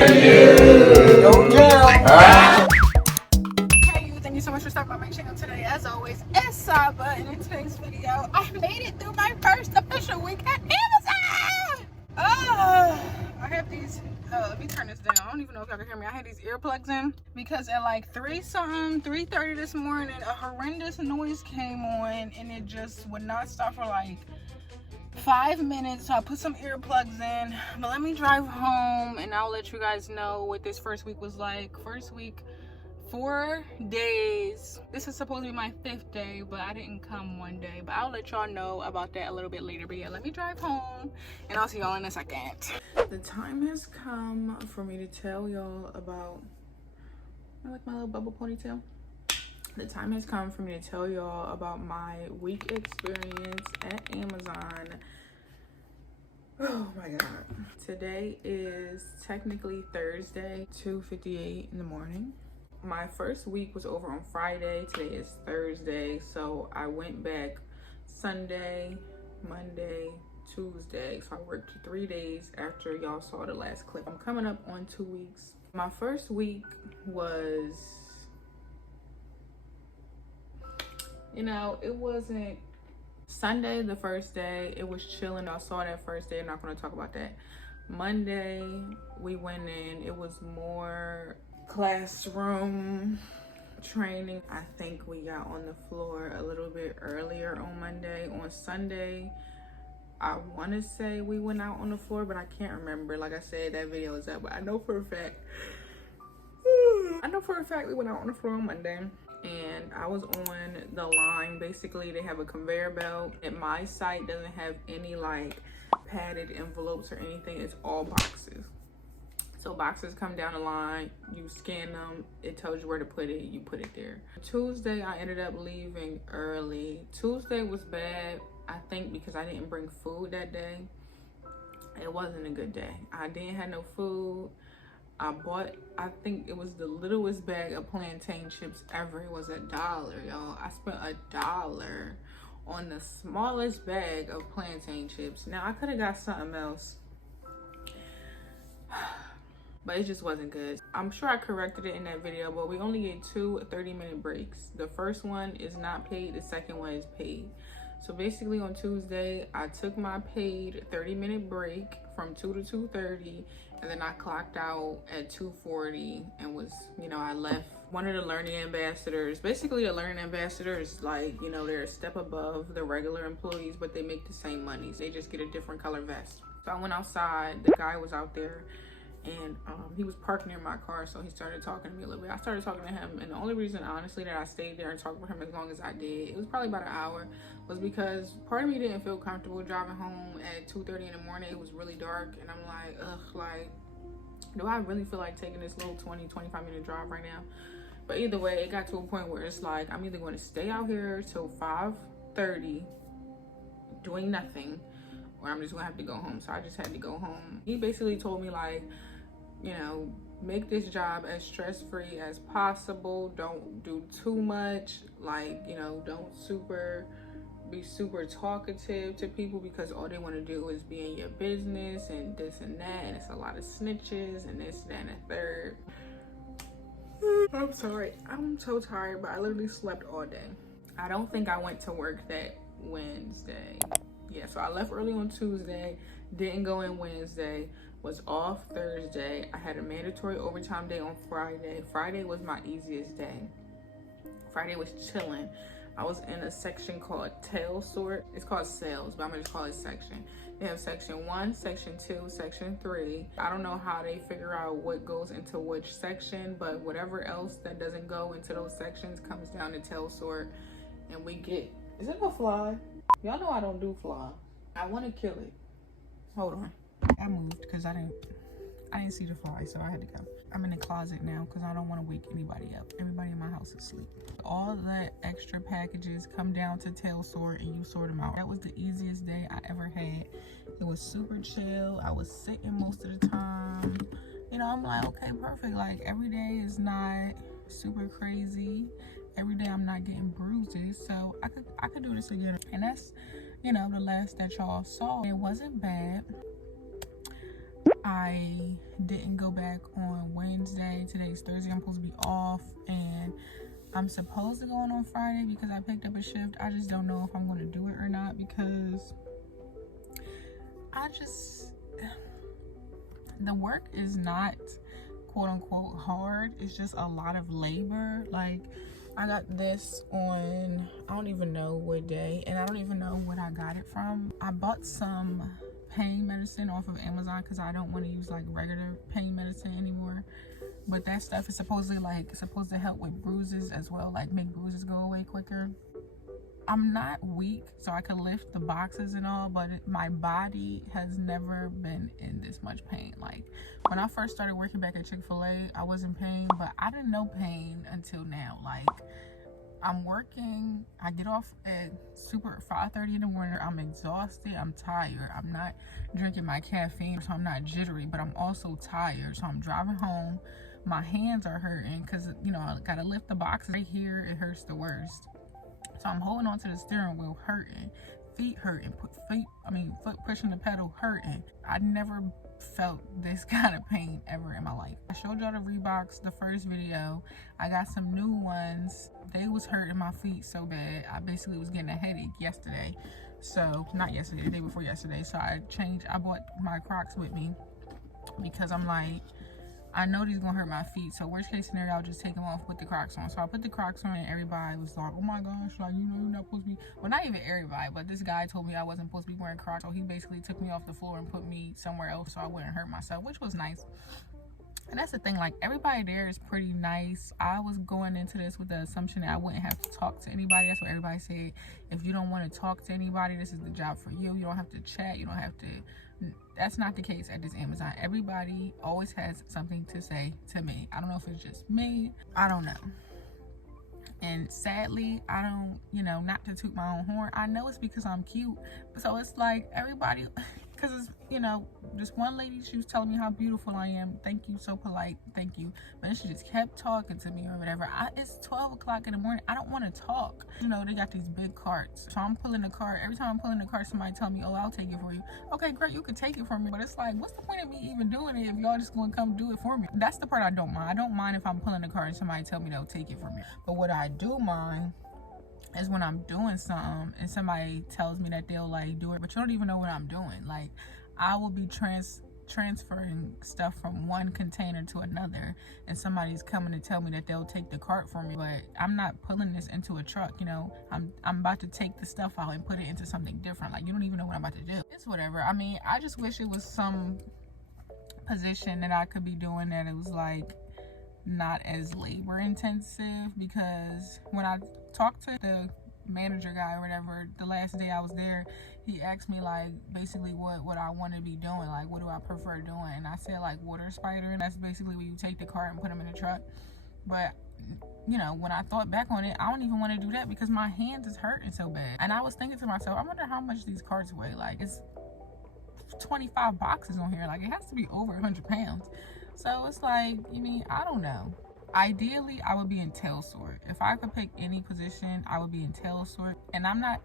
Don't tell. Hey you, thank you so much for stopping by my channel today. As always, it's Saba, and in today's video, I made it through my first official week at Amazon! I have these, let me turn this down. I don't even know if y'all can hear me. I had these earplugs in because at like 3:30 this morning, a horrendous noise came on and it just would not stop for like 5 minutes. So I put some earplugs in, but let me drive home and I'll let you guys know what this first week was like. First week, 4 days. This is supposed to be my 5th day, but I didn't come one day, but I'll let y'all know about that a little bit later. But yeah, let me drive home and I'll see y'all in a second. The time has come for me to tell y'all about, I like my little bubble ponytail. The time has come for me to tell y'all about my week experience at Amazon. Oh my god. Today is technically Thursday, 2:58 in the morning. My first week was over on Friday. Today is Thursday, so I went back Sunday, Monday, Tuesday. So I worked 3 days after y'all saw the last clip. I'm coming up on 2 weeks. My first week was, you know, it wasn't Sunday, the first day, it was chilling. I saw that first day. I'm not going to talk about that. Monday, we went in. It was more classroom training. I think we got on the floor a little bit earlier on Monday. On Sunday, I want to say we went out on the floor, but I can't remember. Like I said, that video is up, but I know for a fact. We went out on the floor on Monday. And I was on the line. Basically, they have a conveyor belt. And my site doesn't have any like padded envelopes or anything. It's all boxes. So boxes come down the line, you scan them, it tells you where to put it, you put it there. Tuesday, I ended up leaving early. Tuesday was bad, I think, because I didn't bring food that day. It wasn't a good day. I didn't have no food. I bought, I think it was the littlest bag of plantain chips ever. It was $1, y'all. I spent $1 on the smallest bag of plantain chips. Now, I could have got something else, but it just wasn't good. I'm sure I corrected it in that video, but we only get 2 30-minute breaks. The first one is not paid, the second one is paid. So basically on Tuesday, I took my paid 30-minute break from 2 to 2:30, and then I clocked out at 2:40 and was, you know, I left. One of the learning ambassadors, basically the learning ambassadors, like, you know, they're a step above the regular employees, but they make the same money. So they just get a different color vest. So I went outside, the guy was out there, and he was parked near my car, so he started talking to me a little bit. I started talking to him, and the only reason, honestly, that I stayed there and talked with him as long as I did, it was probably about an hour, was because part of me didn't feel comfortable driving home at 2:30 in the morning. It was really dark, and I'm like, ugh, like, do I really feel like taking this little 20-25 minute drive right now? But either way, it got to a point where it's like, I'm either going to stay out here till 5:30 doing nothing, or I'm just gonna have to go home. So I just had to go home. He basically told me, like, you know, make this job as stress-free as possible. Don't do too much. Like, you know, don't be super talkative to people, because all they want to do is be in your business and this and that, and it's a lot of snitches and this, that, and the third. I'm sorry, I'm so tired, but I literally slept all day. I don't think I went to work that Wednesday. Yeah, so I left early on Tuesday, didn't go in Wednesday, was off Thursday. I had a mandatory overtime day on Friday. Friday was my easiest day. Friday was chilling. I was in a section called tail sort. It's called sales, but I'm gonna just call it section. They have section 1, section 2, section 3. I don't know how they figure out what goes into which section, but whatever else that doesn't go into those sections comes down to tail sort. And we get, is it a fly? Y'all know I don't do fly. I wanna kill it. Hold on. I moved because I didn't see the fly, so I had to go. I'm in the closet now because I don't want to wake anybody up. Everybody in my house is asleep. All the extra packages come down to tail sort, and you sort them out. That was the easiest day I ever had. It was super chill. I was sitting most of the time. You know, I'm like, okay, perfect. Like, every day is not super crazy. Every day I'm not getting bruises, so I could do this again. And that's, you know, the last that y'all saw. It wasn't bad. I didn't go back on Wednesday. Today's Thursday. I'm supposed to be off, and I'm supposed to go on Friday because I picked up a shift. I just don't know if I'm going to do it or not because the work is not quote unquote hard. It's just a lot of labor. Like, I got this on, I don't even know what day, and I don't even know what I got it from. I bought some pain medicine off of Amazon because I don't want to use like regular pain medicine anymore. But that stuff is supposed to help with bruises as well, like make bruises go away quicker. I'm not weak, so I could lift the boxes and all, but my body has never been in this much pain. Like, when I first started working back at Chick-fil-A, I was in pain, but I didn't know pain until now. Like, I'm working, I get off at 5:30 in the morning. I'm exhausted, I'm tired. I'm not drinking my caffeine, so I'm not jittery, but I'm also tired. So I'm driving home. My hands are hurting because, you know, I gotta lift the boxes. Right here, it hurts the worst. So I'm holding on to the steering wheel, hurting. Feet hurting, foot pushing the pedal, hurting. I never felt this kind of pain ever in my life. I showed y'all the Reeboks, the first video. I got some new ones. They was hurting my feet so bad. I basically was getting a headache yesterday. So, not yesterday, the day before yesterday. So I bought my Crocs with me because I'm like, I know these gonna hurt my feet, so worst case scenario, I'll just take them off, put the Crocs on. So I put the Crocs on, and everybody was like, oh my gosh, like, you know, you're not supposed to be, well, not even everybody, but this guy told me I wasn't supposed to be wearing Crocs, so he basically took me off the floor and put me somewhere else so I wouldn't hurt myself, which was nice. And that's the thing, like, everybody there is pretty nice. I was going into this with the assumption that I wouldn't have to talk to anybody. That's what everybody said. If you don't want to talk to anybody, this is the job for you. You don't have to chat. You don't have to. That's not the case at this Amazon. Everybody always has something to say to me. I don't know if it's just me. I don't know. And sadly, I don't, you know, not to toot my own horn. I know it's because I'm cute. So it's like everybody, because it's, you know, this one lady, she was telling me how beautiful I am. Thank you, so polite, thank you. But then she just kept talking to me or whatever. It's 12 o'clock in the morning. I don't want to talk. You know, they got these big carts. So I'm pulling the cart. Every time I'm pulling the cart, somebody tell me, oh, I'll take it for you. Okay, great, you can take it from me. But it's like, what's the point of me even doing it if y'all just going to come do it for me? That's the part I don't mind. I don't mind if I'm pulling the cart and somebody tell me they'll take it from me. But what I do mind is when I'm doing something and somebody tells me that they'll like do it, but you don't even know what I'm doing. Like, I will be transferring stuff from one container to another, and somebody's coming to tell me that they'll take the cart for me, but I'm not pulling this into a truck. You know, I'm about to take the stuff out and put it into something different. Like, you don't even know what I'm about to do. It's whatever. I mean, I just wish it was some position that I could be doing that it was like not as labor intensive, because when I talked to the manager guy or whatever the last day I was there, he asked me like basically what I want to be doing, like what do I prefer doing, and I said like water spider, and that's basically where you take the cart and put them in the truck. But you know, when I thought back on it, I don't even want to do that because my hands is hurting so bad. And I was thinking to myself, I wonder how much these carts weigh. Like, it's 25 boxes on here. Like, it has to be over 100 pounds. So it's like, I mean, I don't know. Ideally, I would be in tail sort. If I could pick any position, I would be in tail sort. And I'm not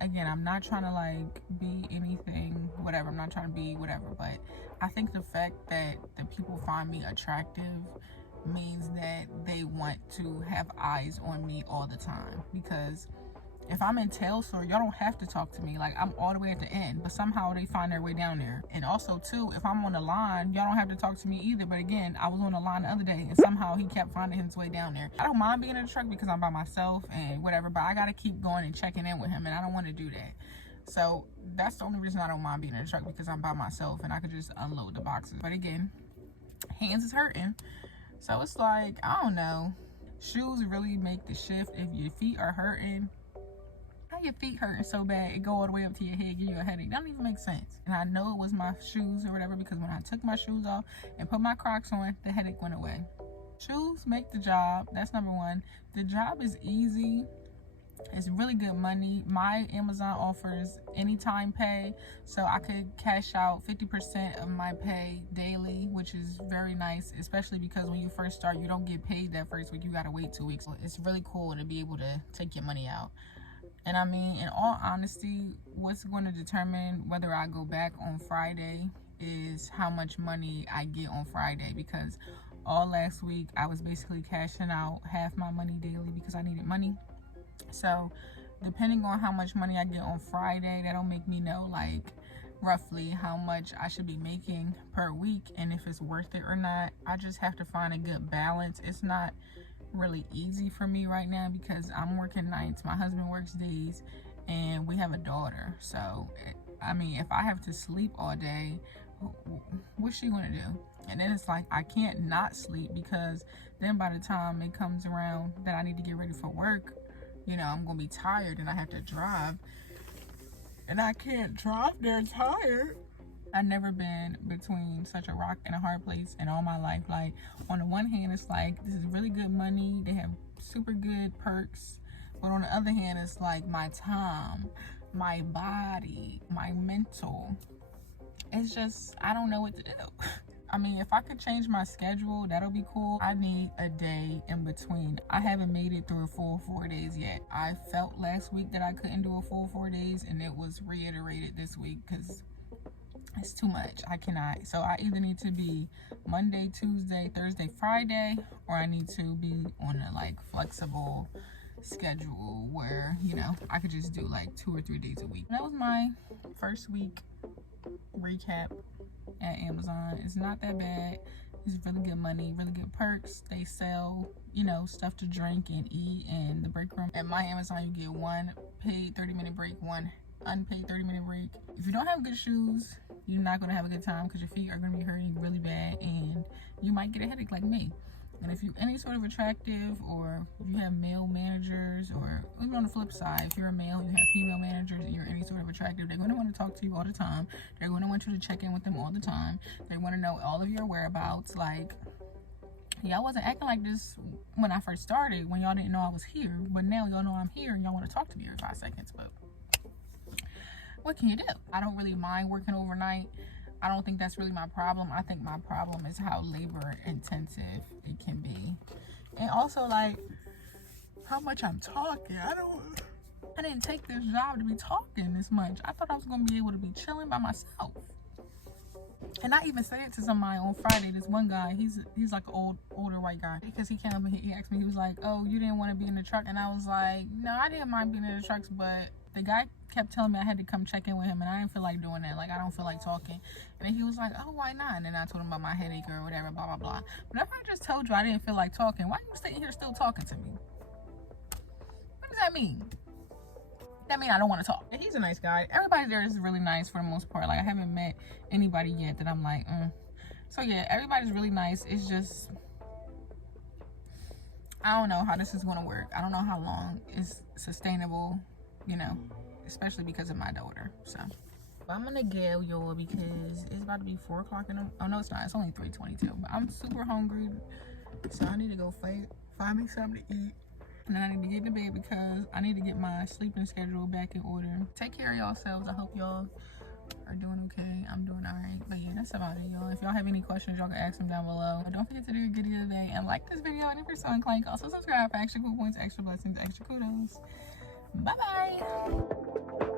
trying to like be anything, whatever. I'm not trying to be whatever. But I think the fact that the people find me attractive means that they want to have eyes on me all the time. Because if I'm in tail sort, y'all don't have to talk to me. Like, I'm all the way at the end, but somehow they find their way down there. And also too, if I'm on the line, y'all don't have to talk to me either. But again, I was on the line the other day and somehow he kept finding his way down there. I don't mind being in the truck because I'm by myself and whatever, but I gotta keep going and checking in with him, and I don't want to do that. So that's the only reason I don't mind being in the truck, because I'm by myself and I could just unload the boxes. But again, hands is hurting. So it's like, I don't know. Shoes really make the shift. If your feet are hurting, how your feet hurting so bad, it go all the way up to your head, give you a headache. That don't even make sense. And I know it was my shoes or whatever, because when I took my shoes off and put my Crocs on, the headache went away. Shoes make the job. That's number one. The job is easy. It's really good money. My Amazon offers anytime pay, so I could cash out 50% of my pay daily, which is very nice, especially because when you first start, you don't get paid that first week. You gotta wait 2 weeks. So it's really cool to be able to take your money out. And I mean, in all honesty, what's going to determine whether I go back on Friday is how much money I get on Friday, because all last week I was basically cashing out half my money daily because I needed money. So depending on how much money I get on Friday, that'll make me know like roughly how much I should be making per week and if it's worth it or not. I just have to find a good balance. It's not really easy for me right now because I'm working nights, my husband works days, and we have a daughter. So I mean, if I have to sleep all day, what's she gonna do? And then it's like I can't not sleep, because then by the time it comes around that I need to get ready for work, you know, I'm gonna be tired and I have to drive, and I can't drive there tired. I've never been between such a rock and a hard place in all my life. Like, on the one hand, it's like, this is really good money, they have super good perks, but on the other hand, it's like my time, my body, my mental, it's just, I don't know what to do. I mean, if I could change my schedule, that'll be cool. I need a day in between. I haven't made it through a full 4 days yet. I felt last week that I couldn't do a full 4 days, and it was reiterated this week because it's too much. I cannot. So I either need to be Monday, Tuesday, Thursday, Friday, or I need to be on a like flexible schedule where, you know, I could just do like 2 or 3 days a week. That was my first week recap at Amazon. It's not that bad. It's really good money, really good perks. They sell, you know, stuff to drink and eat in the break room. At my Amazon, you get one paid 30-minute break, one unpaid 30-minute break. If you don't have good shoes, you're not going to have a good time because your feet are going to be hurting really bad and you might get a headache like me. And if you're any sort of attractive, or if you have male managers, or even on the flip side, if you're a male, you have female managers, and you're any sort of attractive, they're going to want to talk to you all the time. They're going to want you to check in with them all the time. They want to know all of your whereabouts. Like, y'all wasn't acting like this when I first started, when y'all didn't know I was here, but now y'all know I'm here and y'all want to talk to me every 5 seconds. But what can you do? I don't really mind working overnight. I don't think that's really my problem. I think my problem is how labor intensive it can be. And also, like, how much I'm talking. I didn't take this job to be talking this much. I thought I was going to be able to be chilling by myself. And I even said it to somebody on Friday. This one guy, he's like an older white guy, because he came up and he asked me, he was like, oh, you didn't want to be in the truck? And I was like, no, I didn't mind being in the trucks, but the guy kept telling me I had to come check in with him, and I didn't feel like doing that. Like, I don't feel like talking. And then he was like, oh, why not? And then I told him about my headache or whatever, blah, blah, blah. But if I just told you I didn't feel like talking, why are you sitting here still talking to me? What does that mean? That mean I don't want to talk. And he's a nice guy. Everybody there is really nice for the most part. Like, I haven't met anybody yet that I'm like, So yeah, everybody's really nice. It's just, I don't know how this is going to work. I don't know how long it's sustainable, you know, especially because of my daughter. So I'm gonna go, y'all, because it's about to be 4 o'clock in the, oh no, it's not, it's only 3:22, but I'm super hungry, so I need to go find me something to eat, and then I need to get to bed because I need to get my sleeping schedule back in order. Take care of yourselves. I hope y'all are doing okay. I'm doing all right. But yeah, that's about it, y'all. If y'all have any questions, y'all can ask them down below. But don't forget to do your goodie of the day and like this video, and if you're so inclined, also subscribe for extra cool points, extra blessings, extra kudos. Bye bye.